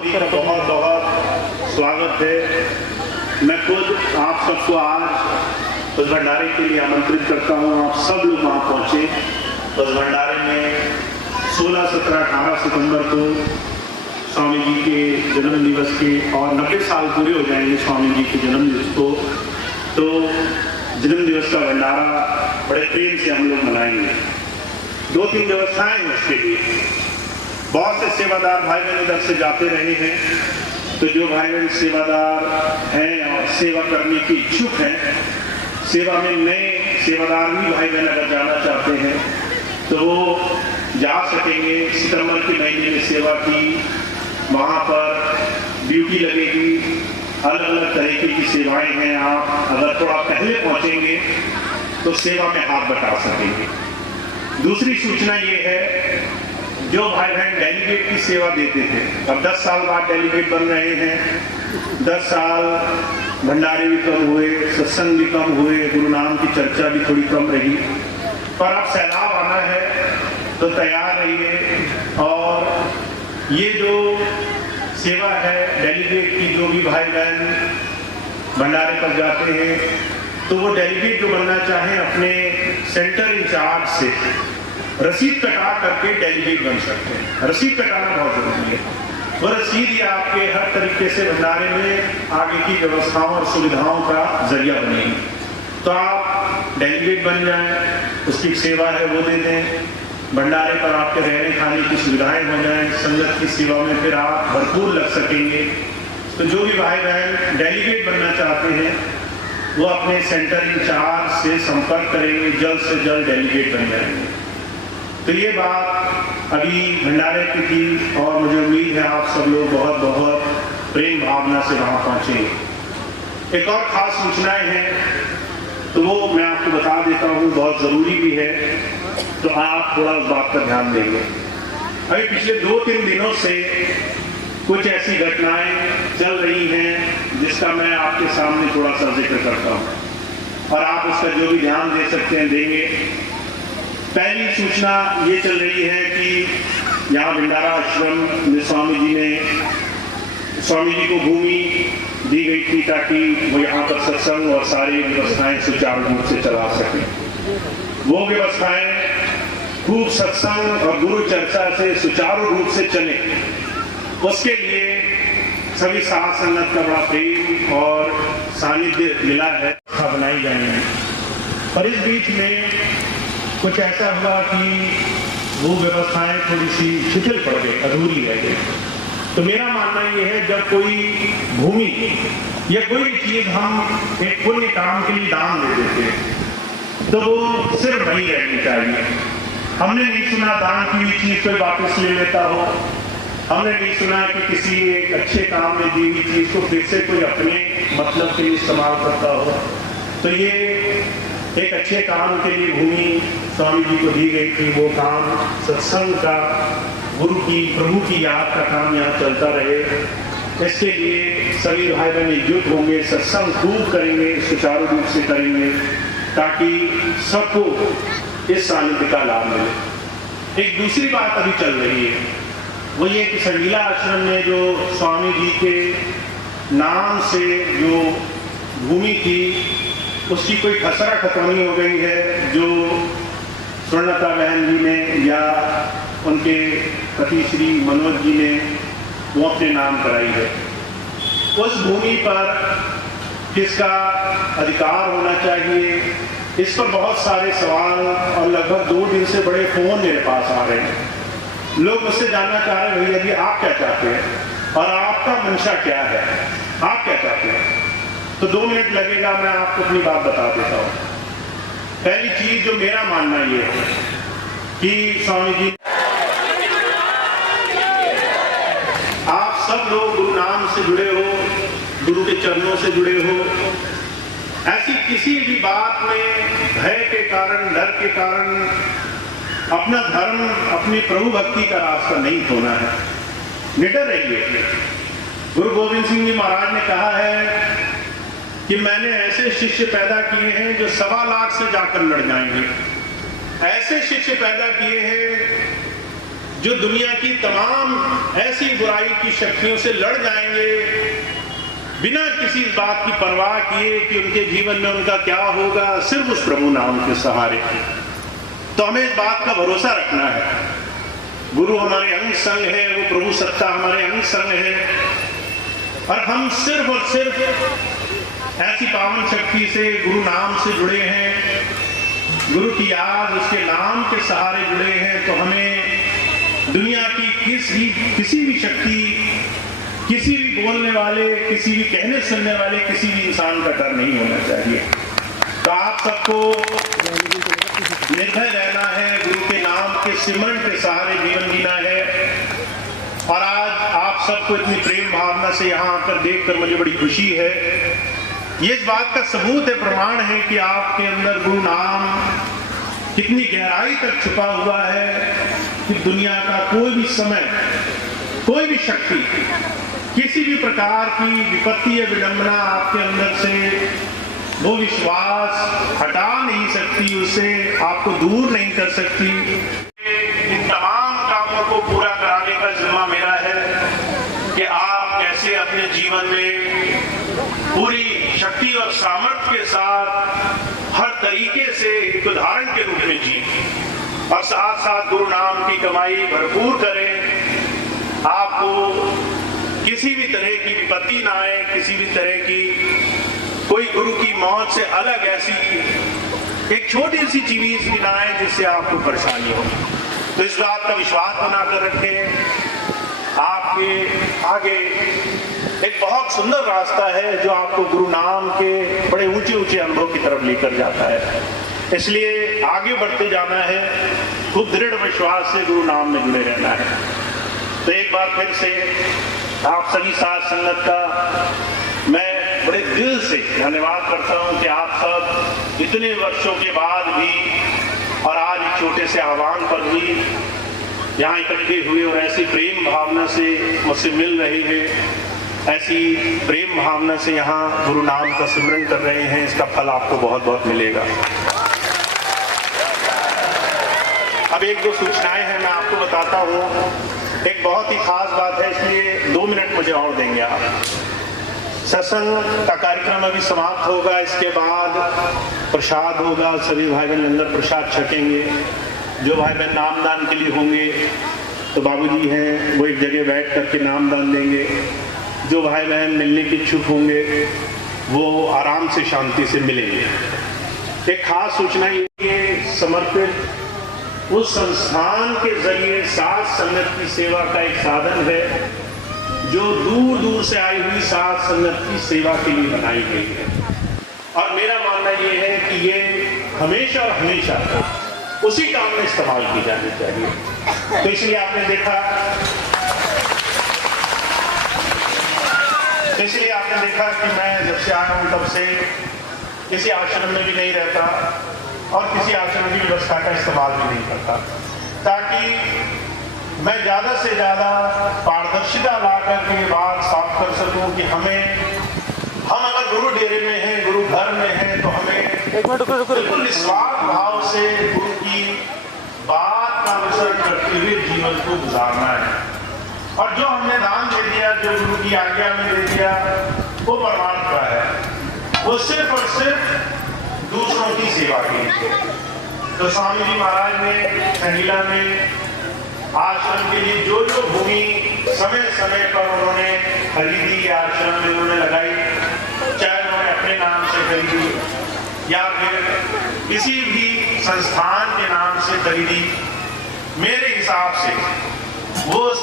बहुत बहुत स्वागत है। मैं खुद आप सबको आज उस भंडारे के लिए आमंत्रित करता हूँ। आप सब लोग वहाँ पहुँचे। उस भंडारे में 16, 17, 18 सितंबर को स्वामी जी के जन्म दिवस के और 90 साल पूरे हो जाएंगे स्वामी जी के जन्म दिवस को। तो जन्म दिवस का भंडारा बड़े प्रेम से हम लोग मनाएंगे। 2-3 व्यवस्थाएं हैं उसके लिए। बहुत से सेवादार भाई बहन इधर से जाते रहे हैं, तो जो भाई बहन सेवादार हैं और सेवा करने की इच्छुक हैं, सेवा में नए सेवादार भी भाई बहन अगर जाना चाहते हैं तो वो जा सकेंगे। सितंबर के महीने में सेवा की वहाँ पर ड्यूटी लगेगी, अलग अलग तरीके की सेवाएं हैं। आप अगर थोड़ा पहले पहुँचेंगे तो सेवा में हाथ बटा सकेंगे। दूसरी सूचना ये है, जो भाई बहन डेलीगेट की सेवा देते थे, अब 10 साल बाद डेलीगेट बन रहे हैं। 10 साल भंडारे भी कम हुए, सत्संग भी कम हुए, गुरु नाम की चर्चा भी थोड़ी कम रही, पर अब सैलाब आना है तो तैयार रहिए। और ये जो सेवा है डेलीगेट की, जो भी भाई बहन भंडारे पर जाते हैं तो वो डेलीगेट जो बनना चाहें अपने सेंटर इंचार्ज से रसीद कटा करके डेलीगेट बन सकते हैं। रसीद कटाना बहुत जरूरी है। वो रसीद ही आपके हर तरीके से भंडारे में आगे की व्यवस्थाओं और सुविधाओं का जरिया बनेगी। तो आप डेलीगेट बन जाएं, उसकी सेवा है वो दे दें, भंडारे पर आपके रहने खाने की सुविधाएं हो जाएं, संगत की सेवा में फिर आप भरपूर लग सकेंगे। तो जो भी भाई बहन डेलीगेट बनना चाहते हैं वो अपने सेंटर इंचार्ज से संपर्क करेंगे, जल्द से जल्द डेलीगेट बन जाएंगे। तो ये बात अभी भंडारे की थी और मुझे उम्मीद है आप सब लोग बहुत बहुत प्रेम भावना से वहाँ पहुँचे। एक और खास सूचनाएं हैं तो वो मैं आपको बता देता हूँ, बहुत ज़रूरी भी है, तो आप थोड़ा उस बात पर ध्यान देंगे। अभी पिछले 2-3 दिनों से कुछ ऐसी घटनाएं चल रही हैं जिसका मैं आपके सामने थोड़ा सा जिक्र करता हूँ और आप उसका जो भी ध्यान दे सकते हैं देंगे। पहली सूचना ये चल रही है कि यहाँ भंडारा आश्रम में स्वामी जी को भूमि दी गई थी ताकि वो यहाँ पर सत्संग और सारी व्यवस्थाएं सुचारू रूप से चला सकें। वो व्यवस्थाएं खूब सत्संग और गुरु चर्चा से सुचारू रूप से चले, उसके लिए सभी साथ संगत का बड़ा प्रेम और सानिध्य मिला है, बनाई जाएंगी। पर इस बीच में कुछ ऐसा हुआ कि वो व्यवस्थाएं थोड़ी सी शिथिल पड़ गई, अधूरी रह गई। तो मेरा मानना ये है, जब कोई भूमि या कोई चीज हम एक पुण्य काम के लिए दान दे देते हैं तो वो सिर्फ वही रहनी चाहिए। हमने नहीं सुना दान की हुई चीज कोई वापस ले लेता हो, हमने नहीं सुना कि किसी एक अच्छे काम में दी हुई चीज को फिर से कोई अपने मतलब के लिए इस्तेमाल करता हो। तो ये एक अच्छे काम के लिए भूमि स्वामी जी को दी गई थी। वो काम सत्संग का, गुरु की, प्रभु की याद का काम यहाँ चलता रहे। इसके लिए सभी भाई बहन एकजुट होंगे, सत्संग खूब करेंगे, सुचारू रूप से करेंगे ताकि सबको इस सानिध्य का लाभ मिले। एक दूसरी बात अभी चल रही है, वो ये कि संगीला आश्रम में जो स्वामी जी के नाम से जो भूमि थी उसकी कोई खसरा खतौनी हो गई है, जो स्वर्णलता बहन जी ने या उनके पति श्री मनोज जी ने वो अपने नाम कराई है। उस भूमि पर किसका अधिकार होना चाहिए, इस पर बहुत सारे सवाल और लगभग 2 दिन से बड़े फोन मेरे पास आ रहे हैं। लोग मुझसे जानना चाह रहे हैं, भैया जी आप क्या चाहते हैं और आपका मंशा क्या है, आप क्या चाहते हैं। तो 2 मिनट लगेगा, मैं आपको अपनी बात बता देता हूँ। पहली चीज जो मेरा मानना ये है कि स्वामी जी, आप सब लोग गुरु नाम से जुड़े हो, गुरु के चरणों से जुड़े हो। ऐसी किसी भी बात में भय के कारण, डर के कारण अपना धर्म, अपनी प्रभु भक्ति का रास्ता नहीं खोना है। निडर रहिए। गुरु गोविंद सिंह जी महाराज ने कहा है कि मैंने ऐसे शिष्य पैदा किए हैं जो 1.25 लाख से जाकर लड़ जाएंगे। ऐसे शिष्य पैदा किए हैं जो दुनिया की तमाम ऐसी बुराई की शक्तियों से लड़ जाएंगे बिना किसी बात की परवाह किए कि उनके जीवन में उनका क्या होगा, सिर्फ उस प्रभु नाम के सहारे। तो हमें इस बात का भरोसा रखना है, गुरु हमारे अंग संग है, वो प्रभु सत्ता हमारे अंग संग है, और हम सिर्फ और सिर्फ ऐसी पावन शक्ति से, गुरु नाम से जुड़े हैं, गुरु की याद, उसके नाम के सहारे जुड़े हैं। तो हमें दुनिया की किसी भी शक्ति, किसी भी बोलने वाले, किसी भी कहने सुनने वाले किसी भी इंसान का डर नहीं होना चाहिए। तो आप सबको निर्भय रहना है, गुरु के नाम के सिमरन के सहारे जीवन जीना है। और आज आप सबको इतनी प्रेम भावना से यहाँ आकर देखकर मुझे बड़ी खुशी है। ये इस बात का सबूत है, प्रमाण है कि आपके अंदर गुरु नाम कितनी गहराई तक छुपा हुआ है कि दुनिया का कोई भी समय, कोई भी शक्ति, किसी भी प्रकार की विपत्ति या विडंबना आपके अंदर से वो विश्वास हटा नहीं सकती, उससे आपको दूर नहीं कर सकती। इन तमाम कामों को पूरा कराने का जिम्मा मेरा है कि आप कैसे अपने जीवन में पूरी शक्ति और सामर्थ्य के साथ हर तरीके से एक उदाहरण के रूप में जी, और साथ साथ गुरु नाम की कमाई भरपूर करें। आपको किसी भी तरह की विपत्ति ना आए, किसी भी तरह की कोई गुरु की मौत से अलग ऐसी एक छोटी सी चीज भी ना आए जिससे आपको परेशानी हो। तो इस बात का विश्वास बनाकर रखें। आपके आगे एक बहुत सुंदर रास्ता है जो आपको गुरु नाम के बड़े ऊंचे ऊंचे अनुभव की तरफ लेकर जाता है, इसलिए आगे बढ़ते जाना है, खूब दृढ़ विश्वास से गुरु नाम में जुड़े रहना है। तो एक बार फिर से आप सभी साथ संगत का मैं बड़े दिल से धन्यवाद करता हूं कि आप सब इतने वर्षों के बाद भी और आज एक छोटे से आह्वान पर भी यहाँ इकट्ठे हुए और ऐसी प्रेम भावना से मुझसे मिल रहे हैं, ऐसी प्रेम भावना से यहाँ गुरु नाम का सिमरन कर रहे हैं। इसका फल आपको बहुत बहुत मिलेगा। अब एक दो सूचनाएं हैं, मैं आपको बताता हूँ। एक बहुत ही खास बात है, इसलिए 2 मिनट मुझे और देंगे आप। सत्संग का कार्यक्रम अभी समाप्त होगा, इसके बाद प्रसाद होगा, सभी भाई बहन अंदर प्रसाद छकेंगे। जो भाई बहन नामदान के लिए होंगे तो बाबूजी हैं, वो एक जगह बैठ करके नामदान देंगे। जो भाई बहन मिलने के इच्छुक होंगे वो आराम से शांति से मिलेंगे। एक खास सूचना ये समर्पित उस संस्थान के जरिए साथ संगत की सेवा का एक साधन है जो दूर दूर से आई हुई साथ संगत की सेवा के लिए बनाई गई है। और मेरा मानना ये है कि ये हमेशा और हमेशा उसी काम में इस्तेमाल की जानी चाहिए। तो इसलिए आपने देखा कि मैं जब से आया हूं तब से किसी आश्रम में भी नहीं रहता और किसी आश्रम की व्यवस्था का इस्तेमाल भी नहीं करता, ताकि मैं ज़्यादा से ज़्यादा पारदर्शिता ला करके ये बात साफ कर सकूं कि हम अगर गुरु डेरे में हैं, गुरु घर में हैं, तो हमें बिल्कुल निस्वार्थ भाव से गुरु की बात का अनुसरण करते हुए जीवन को गुजारना है। और जो हमने दान दे दिया, जो गुरु की आज्ञा में दे दिया, वो परमार्थ का है, वो सिर्फ और सिर्फ दूसरों की सेवा के लिए। तो स्वामी जी महाराज ने संगीला में आश्रम के लिए जो जो भूमि समय समय पर उन्होंने खरीदी, आश्रम में उन्होंने लगाई, चाहे उन्होंने अपने नाम से खरीदी या फिर किसी भी संस्थान के नाम से खरीदी, मेरे हिसाब से वो